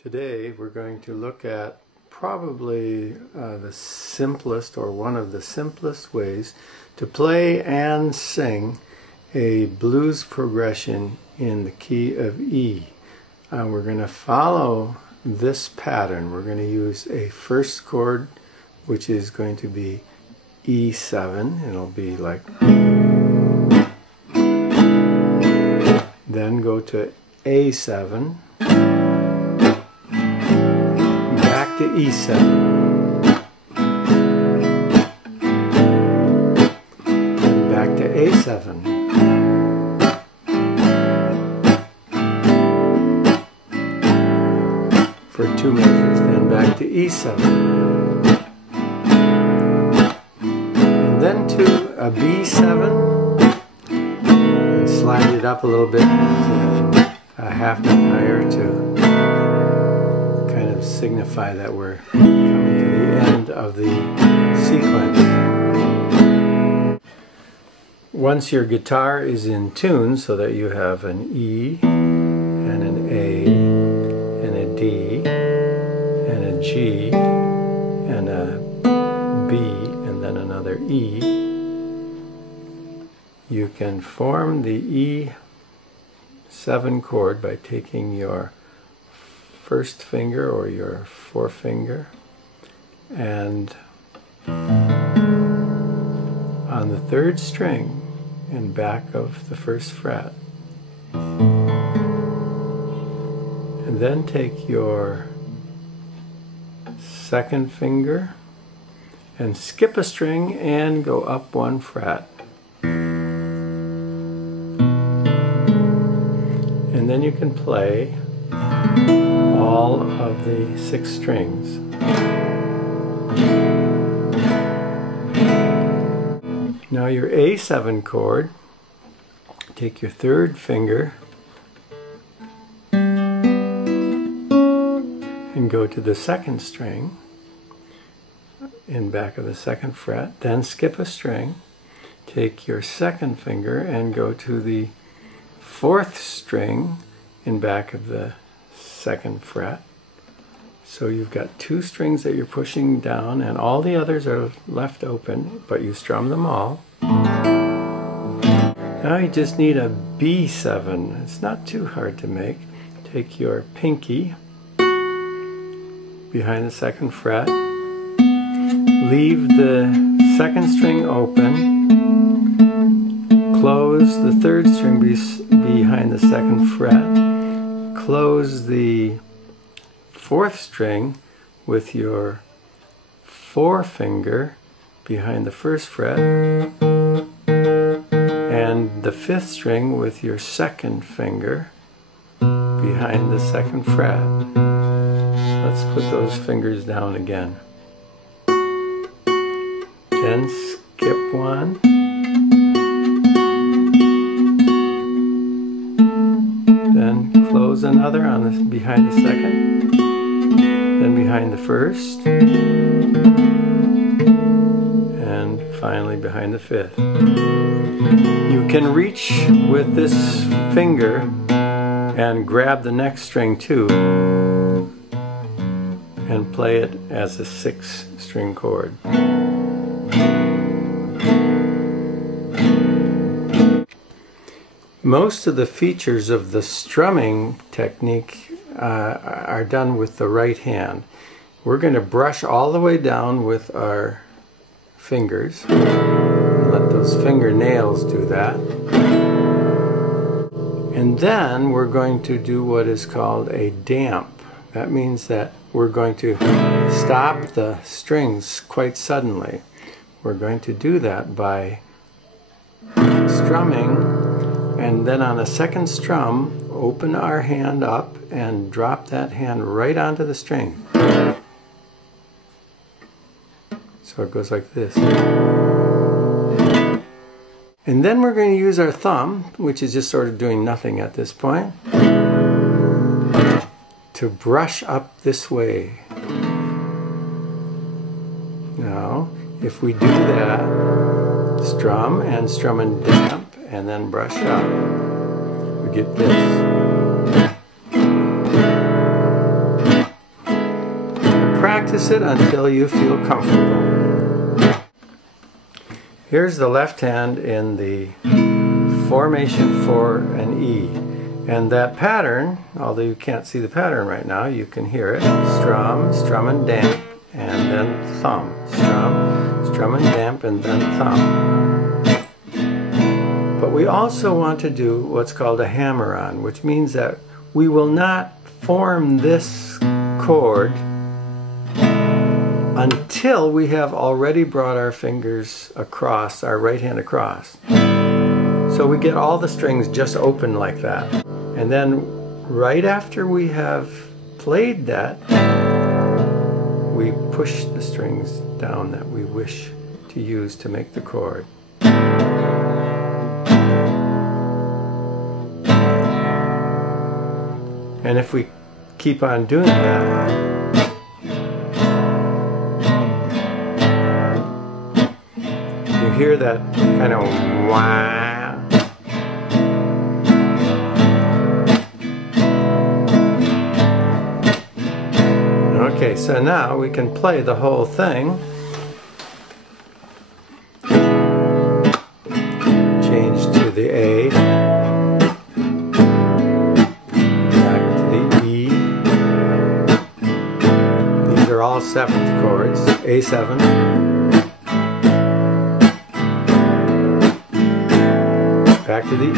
Today we're going to look at probably the simplest or one of the simplest ways to play and sing a blues progression in the key of E. We're going to follow this pattern. We're going to use a first chord, which is going to be E7. It'll be like, then go to A7, back to E7, and back to A7, for 2 measures, then back to E7, and then to a B7, and slide it up a little bit to a half note higher to kind of signify that we're coming to the end of the sequence. Once your guitar is in tune so that you have an E and an A and a D and a G and a B and then another E, you can form the E7 chord by taking your first finger or your forefinger and on the third string in back of the first fret, and then take your second finger and skip a string and go up 1 fret. And then you can play all of the 6 strings. Now your A7 chord, take your third finger and go to the second string in back of the second fret, then skip a string, take your second finger and go to the 4th string in back of the second fret. So you've got 2 strings that you're pushing down and all the others are left open, but you strum them all. Now you just need a B7. It's not too hard to make. Take your pinky behind the second fret, leave the second string open, close the third string behind the second fret, close the 4th string with your forefinger behind the first fret, and the 5th string with your second finger behind the second fret. Let's put those fingers down again. Then skip 1. Then close another on this behind the second, then behind the first, and finally behind the 5th. You can reach with this finger and grab the next string too and play it as a 6-string chord. Most of the features of the strumming technique are done with the right hand. We're going to brush all the way down with our fingers. Let those fingernails do that. And then we're going to do what is called a damp. That means that we're going to stop the strings quite suddenly. We're going to do that by strumming, and then on a second strum, open our hand up and drop that hand right onto the string. So it goes like this. And then we're going to use our thumb, which is just sort of doing nothing at this point, to brush up this way. Now, if we do that, strum and damp, and then brush up, we get this. practice it until you feel comfortable. Here's the left hand in the formation for an E. And that pattern, although you can't see the pattern right now, you can hear it. Strum, strum and damp, and then thumb. Strum, strum and damp, and then thumb. But we also want to do what's called a hammer-on, which means that we will not form this chord until we have already brought our fingers across, our right hand across. So we get all the strings just open like that. And then right after we have played that, we push the strings down that we wish to use to make the chord. And if we keep on doing that, you hear that kind of wah. Okay, so now we can play the whole thing. Change to the A, back to the E. These are all 7th chords. A7, back to the E,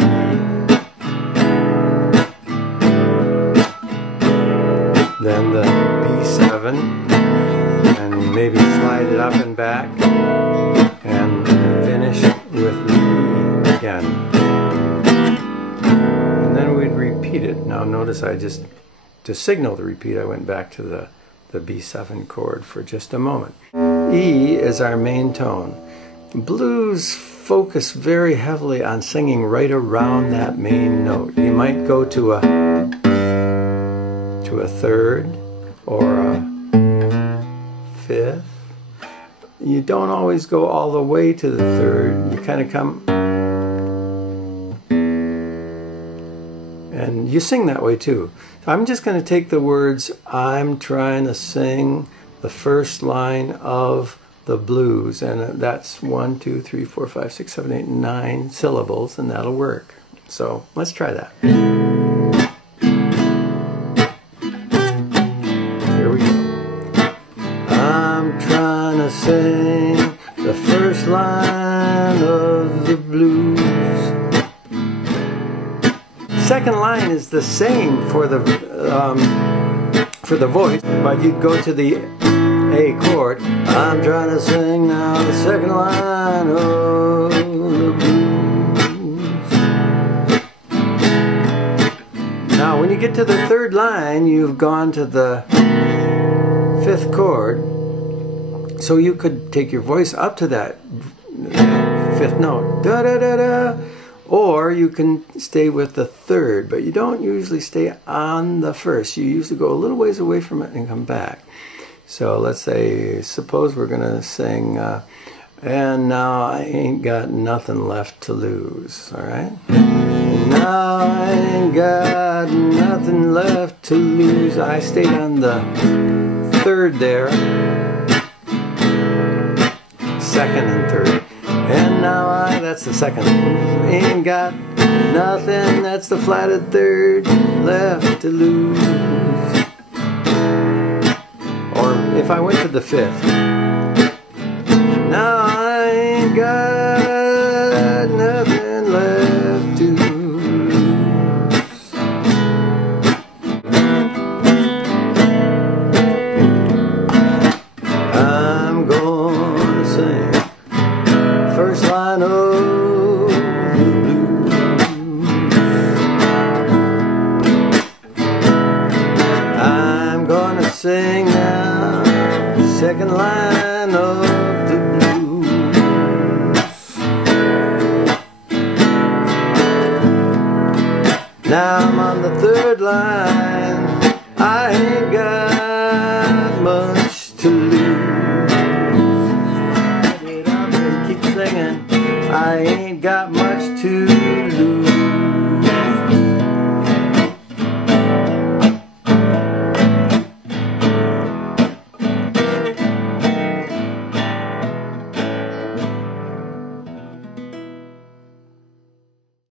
then the B7, and maybe slide it up and back, and finish with the E again. And then we'd repeat it. Now notice to signal the repeat, I went back to the B7 chord for just a moment. E is our main tone. Blues focus very heavily on singing right around that main note. You might go to a third or a fifth. You don't always go all the way to the third. You kind of come and you sing that way too. So I'm just going to take the words, I'm trying to sing the first line of the blues, and that's 1, 2, 3, 4, 5, 6, 7, 8, 9 syllables, and that'll work. So let's try that. Here we go. I'm trying to sing the first line of the blues. Second line is the same for the voice, but you'd go to the A chord. I'm trying to sing now the second line of the blues. Now when you get to the third line, you've gone to the 5th chord, so you could take your voice up to that 5th note, da da da da, or you can stay with the 3rd, but you don't usually stay on the 1st. You usually go a little ways away from it and come back. So let's say, suppose we're going to sing, and now I ain't got nothing left to lose, all right? Now I ain't got nothing left to lose. I stayed on the 3rd there, 2nd and 3rd. And now that's the 2nd. Ain't got nothing, that's the flatted 3rd, left to lose. Or if I went to the 5th. Now I ain't got nothing left to lose. I'm gonna sing first line of the blues. I'm gonna sing now second line of the blues. Now I'm on the 3rd line. I ain't got